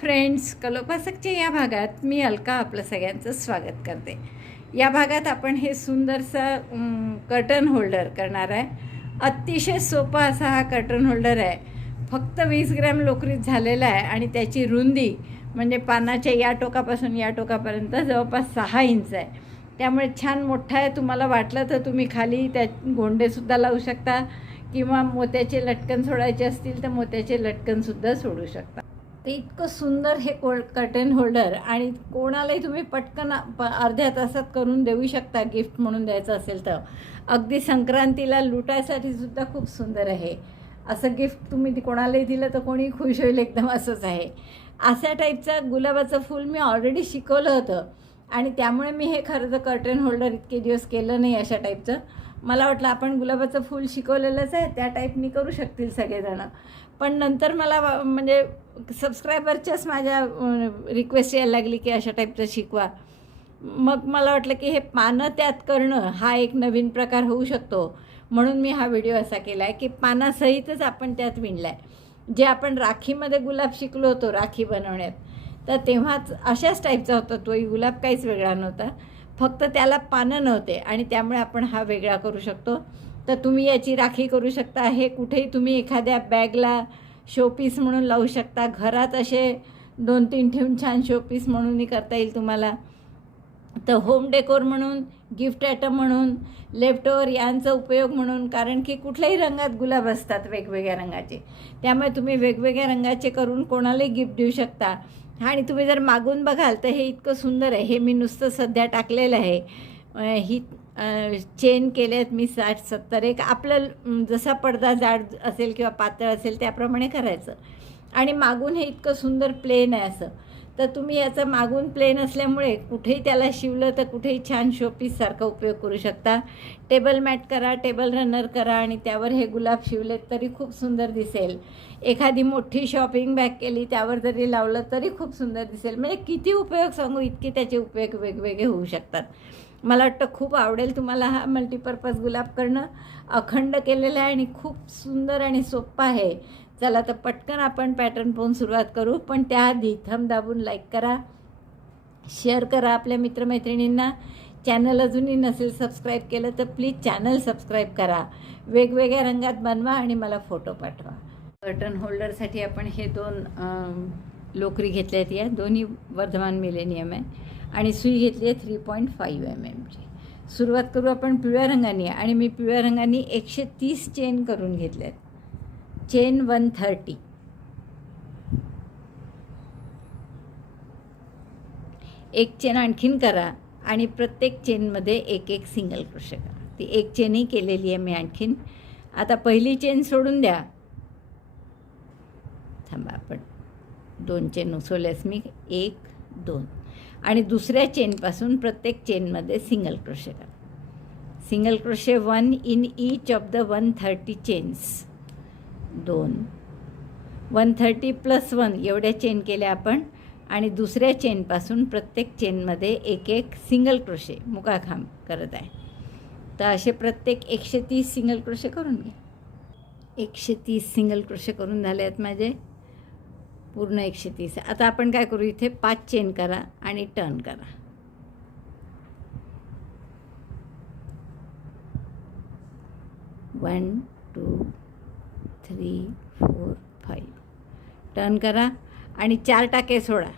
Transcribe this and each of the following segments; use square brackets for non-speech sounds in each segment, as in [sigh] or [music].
Friends कलोपासकच्या या भागात मी अलका आपलं सगळ्यांचं स्वागत करते. या भागात आपण हे सुंदरसं कर्टन होल्डर करणार आहे. अतिशय सोपा असा हा कर्टन होल्डर आहे. फक्त वीस ग्रॅम लोकरीत झालेला आहे आणि त्याची रुंदी म्हणजे पानाच्या या टोकापासून या टोकापर्यंत जवळपास सहा इंच आहे. त्यामुळे छान मोठा आहे. तुम्हाला वाटलं तर तुम्ही खाली त्या गोंडेसुद्धा लावू शकता किंवा मोत्याचे लटकन सोडायचे असतील तर मोत्याचे लटकनसुद्धा सोडू शकता. ते इतकं सुंदर हे कोल कर्टन होल्डर आणि कोणालाही तुम्ही पटकन प अर्ध्या तासात करून देऊ शकता गिफ्ट म्हणून द्यायचं असेल तर. अगदी संक्रांतीला लुटायसाठी सुद्धा खूप सुंदर आहे. असं गिफ्ट तुम्ही कोणालाही दिलं तर कोणी खुश होईल एकदम असंच आहे. अशा टाईपचं गुलाबाचं फूल मी ऑलरेडी शिकवलं होतं. आणि त्यामुळे मी हे खरं तर कर्टन होल्डर इतके दिवस केलं नाही अशा टाईपचं मला वाटलं आपण गुलाबाचं फूल शिकवलेलंच आहे त्या टाईपनी करू शकतील सगळेजणं. पण नंतर मला वा- म्हणजे सबस्क्रायबरच्याच माझ्या रिक्वेस्ट यायला लागली की अशा टाईपचं शिकवा. मग मला वाटलं की हे पानं त्यात करणं हा एक नवीन प्रकार होऊ शकतो. म्हणून मी हा व्हिडिओ असा केला आहे की पानासहितच आपण त्यात विणला आहे जे आपण राखीमध्ये गुलाब शिकलो होतो राखी बनवण्यात तर तेव्हाच अशाच टाईपचा होता तोही. गुलाब काहीच वेगळा नव्हता. फक्त त्याला पानं नव्हते आणि त्यामुळे आपण हा वेगळा करू शकतो. तर तुम्ही याची राखी करू शकता. हे कुठेही तुम्ही एखाद्या बॅगला शोपीस म्हणून लावू शकता. घरात असे दोन तीन ठेवून छान शोपीस म्हणूनही करता येईल तुम्हाला. तर होम डेकोर म्हणून गिफ्ट आयटम म्हणून लेफ्टओवर यांचा उपयोग म्हणून कारण की कुठल्याही रंगात गुलाब असतात वेगवेगळ्या रंगाचे. त्यामुळे तुम्ही वेगवेगळ्या रंगाचे करून कोणालाही गिफ्ट देऊ शकता. आणि तुम्ही जर मागून बघाल तर हे इतकं सुंदर आहे. हे मी नुसतं सध्या टाकलेलं आहे. ही चेन केले आहेत मी साठ सत्तर. एक आपलं जसा पडदा जाड असेल किंवा पातळ असेल त्याप्रमाणे करायचं. आणि मागून हे इतकं सुंदर प्लेन आहे असं. तर तुम्ही याचं मागून प्लेन असल्यामुळे कुठेही त्याला शिवलं तर कुठेही छान शोपीससारखा उपयोग करू शकता. टेबल मॅट करा टेबल रनर करा आणि त्यावर हे गुलाब शिवलेत तरी खूप सुंदर दिसेल. एखादी मोठी शॉपिंग बॅग केली त्यावर जरी लावलं तरी खूप सुंदर दिसेल. म्हणजे किती उपयोग सांगू इतके त्याचे उपयोग वेगवेगळे होऊ शकतात. मला वाटतं खूप आवडेल तुम्हाला हा मल्टीपर्पज गुलाब करणं. अखंड केलेलं आहे आणि खूप सुंदर आणि सोप्पा आहे. चला तर पटकन आपण पॅटर्न पाहून सुरुवात करू. पण त्याआधी थम दाबून लाईक करा. शेअर करा आपल्या मित्रमैत्रिणींना. चॅनल अजूनही नसेल सबस्क्राईब केलं तर प्लीज चॅनल सबस्क्राईब करा. वेगवेगळ्या रंगात बनवा आणि मला फोटो पाठवा. बटन होल्डरसाठी आपण हे दोन लोकरी घेतल्या आहेत या. दोन्ही वर्धमान मिलेनियम आहे. आणि सुई घेतली आहे थ्री पॉईंट फाईव्ह एम एमची सुरुवात करू आपण पिवळ्या रंगाने आणि मी पिवळ्या रंगाने एकशे तीस चेन करून घेतल्या आहेत चेन वन थर्टी एक चेन आणखीन करा आणि प्रत्येक चेनमध्ये एक एक सिंगल क्रोशे करा. ती एक चेनही केलेली आहे मी आणखीन. आता पहिली चेन सोडून द्या. थांबा आपण दोन चेन उसवल्यास मी एक दोन. आणि दुसऱ्या चेनपासून प्रत्येक चेनमध्ये सिंगल क्रोशे करा. Single crochet one in each of the one thirty chains दोन. वन थर्टी प्लस वन एवढ्या चेन केल्या आपण. आणि दुसऱ्या चेनपासून प्रत्येक चेनमध्ये एक एक सिंगल क्रोशे मुकाखांब करत आहे. तर असे प्रत्येक एकशे तीस सिंगल क्रोशे करून घ्या. एकशे तीस सिंगल क्रोशे करून झाले आहेत माझे. पूर्ण एकशे तीस. आता आपण काय करू इथे पाच चेन करा आणि टर्न करा. One two three four five turn करा आणि चार टाके सोडा.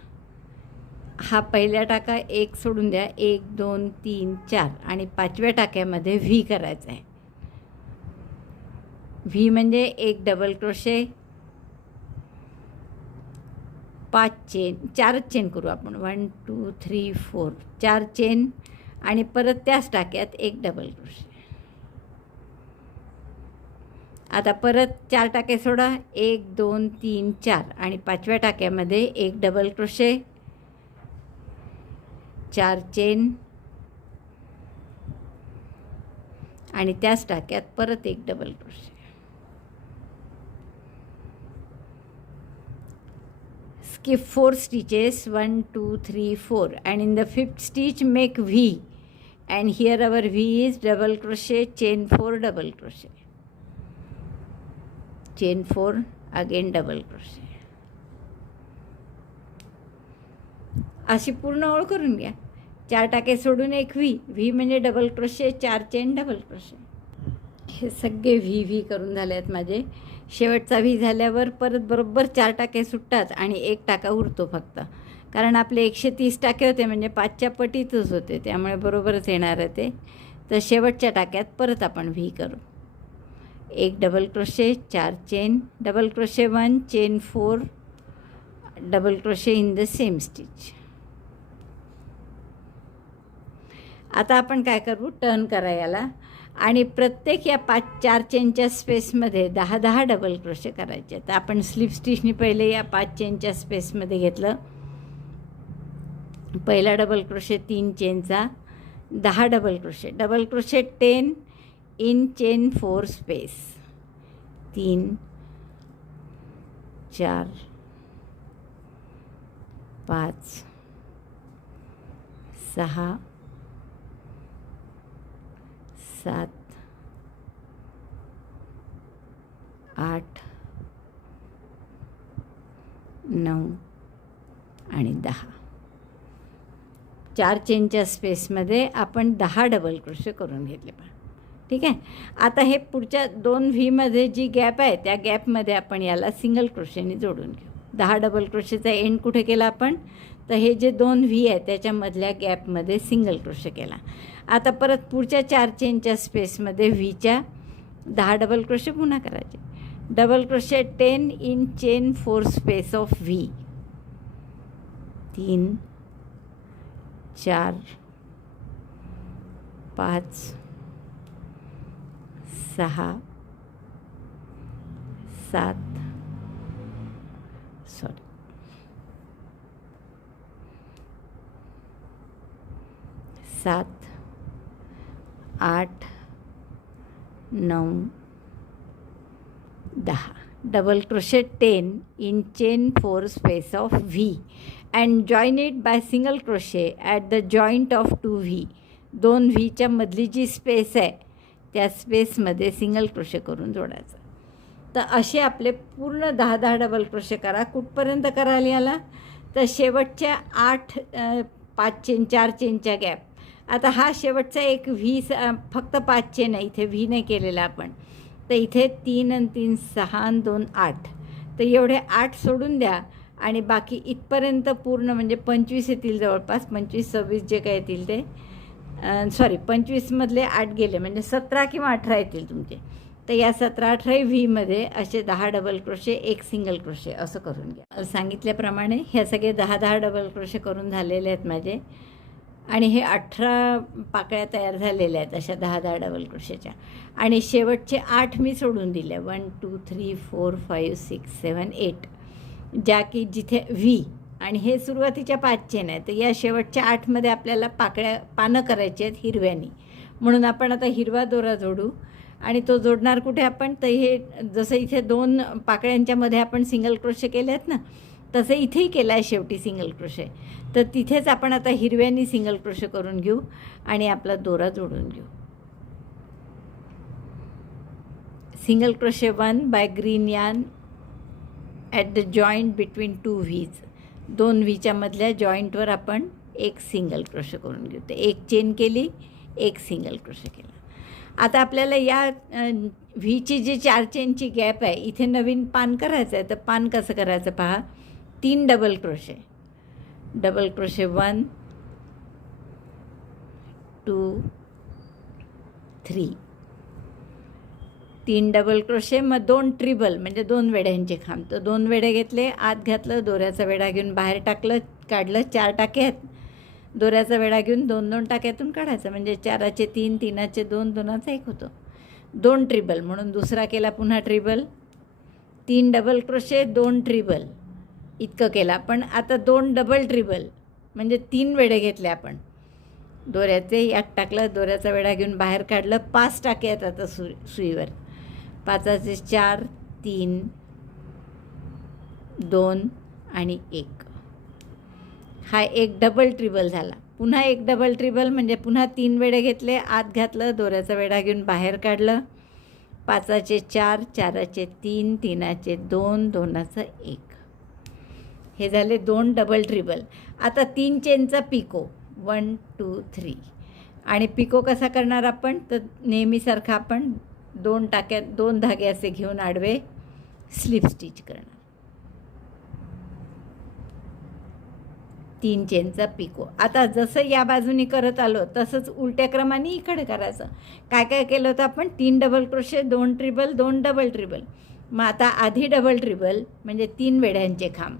हा पहिल्या टाका एक सोडून द्या. एक दोन तीन चार आणि पाचव्या टाक्यामध्ये व्ही करायचा आहे व्ही म्हणजे एक डबल क्रोशे पाच चेन चार चेन करू आपण. वन टू थ्री फोर चार चेन आणि परत त्याच टाक्यात एक डबल क्रोशे आता परत चार टाके सोडा. एक दोन तीन चार आणि पाचव्या टाक्यामध्ये एक डबल क्रोशे चार चेन आणि त्याच टाक्यात परत एक double crochet skip four stitches one two three four and in the fifth stitch make v and here our v is double crochet chain four double crochet chain four again double crochet अशी पूर्ण ओळ करून घ्या चार टाके सोडून एक V V म्हणजे डबल क्रोशे चार चेन डबल क्रोशे हे सगळे व्ही व्ही करून झाले आहेत माझे शेवटचा व्ही झाल्यावर परत बरोबर चार टाके सुटतात आणि एक टाका उरतो फक्त. कारण आपले एकशे तीस टाके होते म्हणजे पाचच्या पटीतच होते त्यामुळे बरोबरच येणार आहे ते. तर शेवटच्या टाक्यात परत आपण व्ही करू. एक डबल क्रोशे चार chain double crochet one chain four double crochet in the same stitch. आता आपण काय करू? टर्न करा याला. आणि प्रत्येक या पाच चार चेनच्या स्पेसमध्ये दहा दहा डबल क्रोशे करायचे. तर आपण स्लिप स्टिचनी पहिले या पाच चेनच्या स्पेसमध्ये घेतलं. पहिला डबल क्रोशे तीन चेनचा दहा double crochet. Double crochet ten in chain four space. तीन चार पाच सहा सात आठ नऊ आणि दहा. चार चेनच्या स्पेसमध्ये आपण दहा डबल क्रोशे करून घेतले पण. ठीक आहे? आता हे पुढच्या दोन व्हीमध्ये जी गॅप आहे त्या गॅपमध्ये आपण याला सिंगल क्रोशेने जोडून घेऊ. दहा डबल क्रोशेचा एंड कुठे केला आपण? तर हे जे दोन व्ही आहे त्याच्यामधल्या गॅपमध्ये सिंगल क्रोशे केला. आता परत पुढच्या चार चेनच्या स्पेसमध्ये व्हीच्या दहा डबल क्रोशे पुन्हा करायचे. Double crochet ten in chain four space of V. तीन चार पाच सहा सात सॉरी सात आठ नऊ दहा. Double crochet ten in chain four space of V and join it by single crochet at the joint of two V दोन व्हीच्या मधली जी स्पेस आहे त्या स्पेसमध्ये सिंगल क्रोशे करून जोडायचं. तर असे आपले पूर्ण दहा दहा डबल क्रोशे करा. कुठपर्यंत करायला याला? तर शेवटच्या आठ पाच चेन चार चेनच्या गॅप आता हा शेवटचा एक व्ही स फक्त पाचचे नाही इथे व्ही नाही केलेला आपण. तर इथे तीन आणि तीन सहा आणि दोन आठ. तर एवढे आठ सोडून द्या आणि बाकी इथपर्यंत पूर्ण म्हणजे पंचवीस येतील जवळपास पंचवीस सव्वीस जे काय येतील ते. सॉरी पंचवीसमधले आठ गेले म्हणजे सतरा किंवा अठरा येतील तुमचे. तर या सतरा अठरा व्हीमध्ये असे दहा डबल क्रोशे एक सिंगल क्रोशे असं करून घ्या. सांगितल्याप्रमाणे ह्या सगळे दहा दहा डबल क्रोशे करून झालेले आहेत माझे. आणि हे अठरा पाकळ्या तयार झालेल्या आहेत अशा दहा दहा डबल क्रोशेच्या. आणि शेवटचे आठ मी सोडून दिले. One two three four five six seven eight ज्या की जिथे व्ही आणि हे सुरुवातीच्या पाच चेन तर या शेवटच्या आठमध्ये आपल्याला पाकळ्या पानं करायची आहेत हिरव्यानी. म्हणून आपण आता हिरवा दोरा जोडू. आणि तो जोडणार कुठे आपण? तर हे जसं इथे दोन पाकळ्यांच्यामध्ये आपण सिंगल क्रोशे केले आहेत ना तसं इथेही केलं आहे शेवटी सिंगल क्रोशे तर तिथेच आपण आता हिरव्यानी सिंगल क्रोशे करून घेऊ आणि आपला दोरा जोडून घेऊ. Single crochet one by green yarn at the joint between two Vs दोन व्हीच्यामधल्या जॉईंटवर आपण एक सिंगल क्रोशे करून घेऊ. तर एक चेन केली एक सिंगल क्रोशे केला. आता आपल्याला या व्हीची जी चार चेनची गॅप आहे इथे नवीन पान करायचं आहे तर पान कसं करायचं पहा? तीन double crochet double crochet one two three तीन डबल क्रोशे मग दोन ट्रिबल म्हणजे दोन वेड्यांचे खांब. तर दोन वेडे घेतले आत घातलं दोऱ्याचा वेडा घेऊन बाहेर टाकलं काढलं चार टाक्यात दोऱ्याचा वेडा घेऊन दोन दोन टाक्यातून काढायचं. म्हणजे चाराचे तीन तीनाचे दोन दोनाचा एक होतो. दोन ट्रिबल म्हणून दुसरा केला पुन्हा ट्रिबल तीन डबल क्रोशे दोन ट्रिबल इतकं केला. पण आता दोन डबल ट्रिबल म्हणजे तीन वेडे घेतले आपण. दोऱ्याचे यात टाकलं दोऱ्याचा वेडा घेऊन बाहेर काढलं पाच टाके आहेत आता सु सुईवर. पाचाचे चार तीन दोन आणि एक. हा एक डबल ट्रिबल झाला. पुन्हा एक डबल ट्रिबल म्हणजे पुन्हा तीन वेडे घेतले आत घातलं दोऱ्याचा वेडा घेऊन बाहेर काढलं. पाचाचे चार चाराचे तीन तीनाचे दोन दोनाचं एक. हे झाले दोन डबल ट्रिबल आता तीन चेनचा पिको वन टू थ्री आणि पिको कसा करणार आपण? तर नेहमीसारखा आपण दोन टाक्यात दोन धागे असे घेऊन आडवे स्लिप स्टिच करणार. तीन चेनचा पिको आता जसं या बाजूनी करत आलो तसंच उलट्या क्रमाने इकडे करायचं. काय काय केलं होतं आपण? तीन डबल क्रोशे दोन ट्रिबल दोन डबल ट्रिबल मग आता आधी डबल ट्रिबल म्हणजे तीन वेढ्यांचे खांब.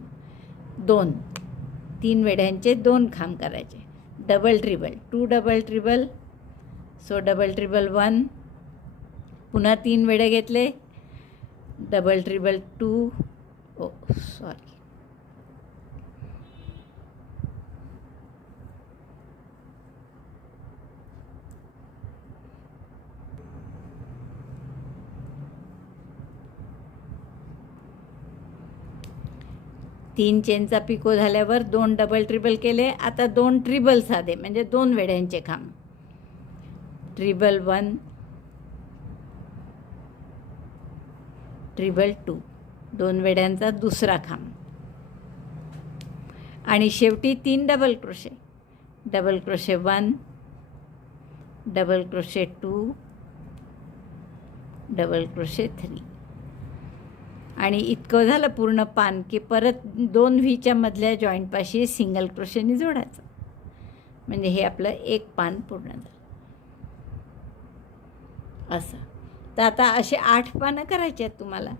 दोन. तीन वेढ्यांचे दोन खांब करायचे. Double treble two double treble so double treble one पुन्हा तीन वेढे घेतले. Double treble two oh sorry तीन चेनचा पिको झाल्यावर दोन डबल ट्रिबल केले. आता दोन ट्रिबल साधे म्हणजे दोन वेड्यांचे खांब. ट्रिबल वन ट्रिबल टू दोन वेड्यांचा दुसरा खांब. आणि शेवटी तीन double crochet double crochet one double crochet two double crochet three आणि इतकं झालं पूर्ण पान की परत दोन व्हीच्या मधल्या जॉईंटपाशी सिंगल क्रोशेने जोडायचं. म्हणजे हे आपलं एक पान पूर्ण झालं. असं. तर आता असे आठ पानं करायचे आहेत तुम्हाला.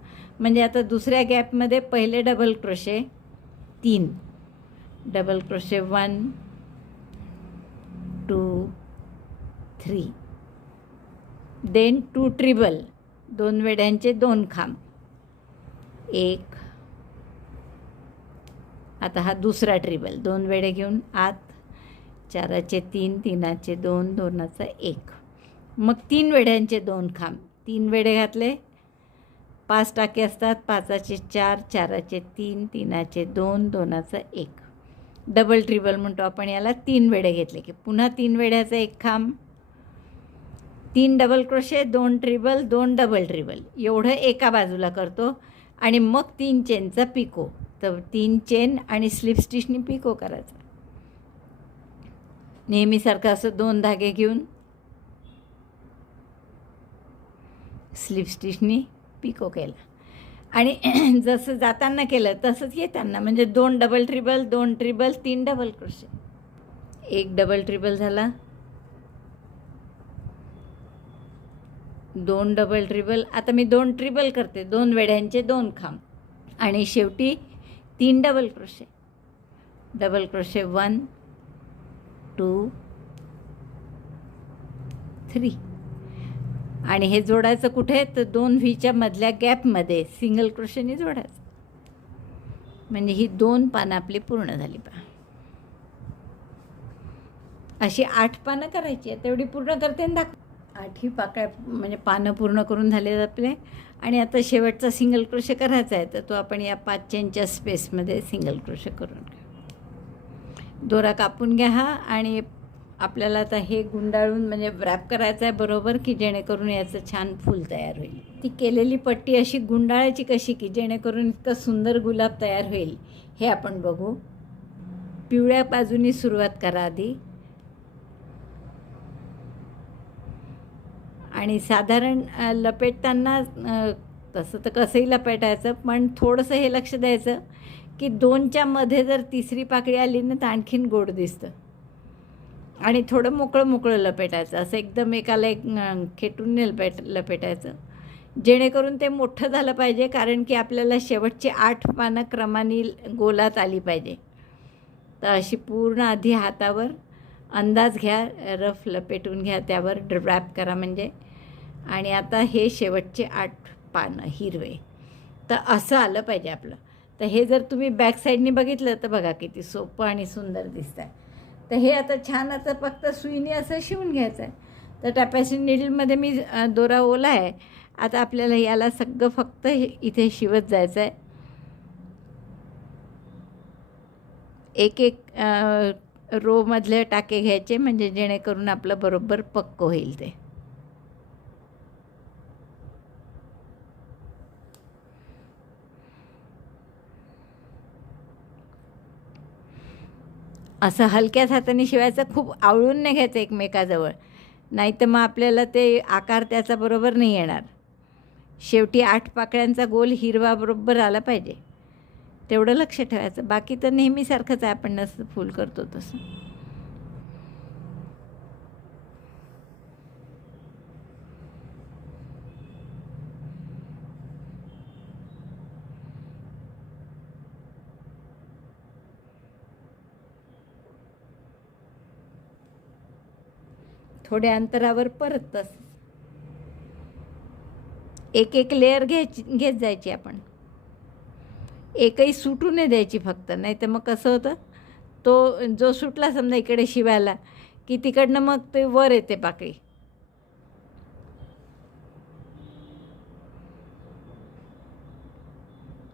म्हणजे आता दुसऱ्या गॅपमध्ये पहिले डबल क्रोशे तीन. Double crochet one two three then two treble दोन वेड्यांचे दोन खांब. एक. आता हा दुसरा ट्रिबल दोन वेडे घेऊन आत. चाराचे तीन तीनाचे दोन दोनाचा एक. मग तीन वेड्यांचे दोन खांब. तीन वेडे घातले. पाच टाके असतात. पाचाचे चार चाराचे तीन तीनाचे दोन दोनाचा एक. डबल ट्रिबल म्हणतो आपण याला. तीन वेडे घेतले की पुन्हा तीन वेड्याचा एक खांब. तीन डबल क्रोशे दोन ट्रिबल दोन डबल ट्रिबल एवढं एका बाजूला करतो. आणि मग तीन चेनचा पिको. तर तीन चेन आणि स्लिप स्टिचनी पिको करायचा. नेहमीसारखं असं दोन धागे घेऊन स्लिप स्टिचनी पिको केला. आणि [clears throat] जसं जाताना केलं तसंच येताना म्हणजे दोन डबल ट्रिबल दोन ट्रिबल तीन डबल क्रोशे एक डबल ट्रिबल झाला. दोन डबल ट्रिबल आता मी दोन ट्रिबल करते. दोन वेढ्यांचे दोन खांब. आणि शेवटी तीन double crochet double crochet one two three आणि हे जोडायचं कुठे? तर दोन व्हीच्या मधल्या गॅपमध्ये सिंगल क्रोशेने जोडायचं. म्हणजे ही दोन पानं आपली पूर्ण झाली पहा. अशी आठ पानं करायची आहे. तेवढी पूर्ण करते आणि दाखव. आठही पाकळ्या म्हणजे पानं पूर्ण करून झाले आपले. आणि आता शेवटचा सिंगल क्रोशे करायचा आहे तर तो आपण या पाचच्या स्पेसमध्ये सिंगल क्रोशे करून घ्या दोरा कापून घ्या हा आणि आपल्याला आता हे गुंडाळून म्हणजे व्रॅप करायचं आहे बरोबर की जेणेकरून याचं छान फूल तयार होईल. ती केलेली पट्टी अशी गुंडाळायची कशी की जेणेकरून इतकं सुंदर गुलाब तयार होईल हे आपण बघू. पिवळ्या बाजूनी सुरुवात करा आधी. आणि साधारण लपेटताना तसं तर कसंही लपेटायचं पण थोडंसं हे लक्ष द्यायचं की दोनच्या मध्ये जर तिसरी पाकळी आली ना तर आणखीन गोड दिसतं. आणि थोडं मोकळं मोकळं लपेटायचं. असं एकदम एकाला एक खेटून नाही लपेट लपेटायचं. जेणेकरून ते मोठं झालं पाहिजे कारण की आपल्याला शेवटची आठ पानं क्रमाने गोलात आली पाहिजे. तर अशी पूर्ण आधी हातावर अंदाज घ्या रफ लपेटून घ्या त्यावर ड्रॅप करा म्हणजे. आणि आता हे शेवटचे आठ पानं हिरवे. तर असं आलं पाहिजे आपलं. तर हे जर तुम्ही बॅक साईडनी बघितलं तर बघा किती सोपं आणि सुंदर दिसतं आहे तर हे आता छान आता फक्त सुईने असं शिवून घ्यायचं आहे. तर टॅपॅसी निडलमध्ये मी दोरा ओला आहे. आता आपल्याला याला सगळं फक्त हे- इथे शिवत जायचं आहे. एक एक रोमधले टाके घ्यायचे म्हणजे जेणेकरून आपलं बरोबर पक्क होईल ते. असं हलक्याच हाताने शिवायचं खूप आवळून नाही घ्यायचं एकमेकाजवळ. नाही तर मग आपल्याला ते आकार त्याचा बरोबर नाही येणार. शेवटी आठ पाकळ्यांचा गोल हिरवा बरोबर आला पाहिजे. तेवढं लक्ष ठेवायचं. बाकी तर नेहमीसारखंच आहे आपण नसं फूल करतो तसं. थोड्या अंतरावर परत तस एक एक लेअर घ्यायची घेत जायची आपण. एकही सुटू नाही द्यायची फक्त नाही तर मग कसं होतं? तो जो सुटला समजा इकडे शिवायला की तिकडनं मग ते वर येते पाकळी.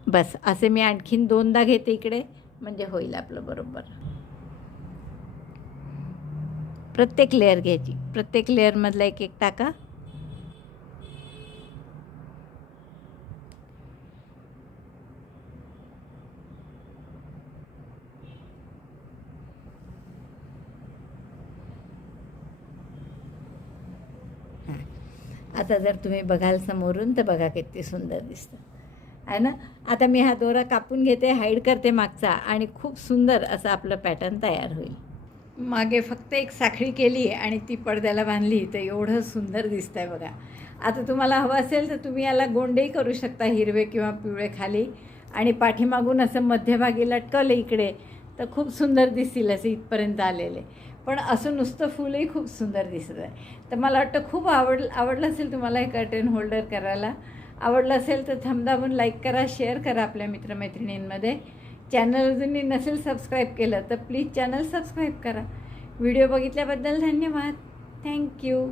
बस असे मी आणखीन दोनदा घेते इकडे म्हणजे होईल आपलं बरोबर. प्रत्येक लेअर घ्यायची. प्रत्येक लेअरमधला एक एक टाका. हां. आता जर तुम्ही बघाल समोरून तर बघा किती सुंदर दिसतं. आहे ना? आता मी हा दोरा कापून घेते हाईड करते मागचा आणि खूप सुंदर असं आपलं पॅटर्न तयार होईल. मागे फक्त एक साखळी केली आणि ती पडद्याला बांधली तर एवढं सुंदर दिसतं आहे बघा. आता तुम्हाला हवं असेल तर तुम्ही याला गोंडेही करू शकता हिरवे किंवा पिवळे खाली. आणि पाठीमागून असं मध्यभागी लटकवलं इकडे तर खूप सुंदर दिसतील असे इथपर्यंत आलेले. पण असं नुसतं फुलही खूप सुंदर दिसत आहे. तर मला वाटतं खूप आवड आवडलं असेल तुम्हाला हे कर्टेन होल्डर करायला. आवडलं असेल तर थमदाबून लाईक करा शेअर करा आपल्या मित्रमैत्रिणींमध्ये. चॅनल अजूनही नसेल सबस्क्राईब केलं तर प्लीज चॅनल सबस्क्राईब करा. व्हिडिओ बघितल्याबद्दल धन्यवाद. Thank you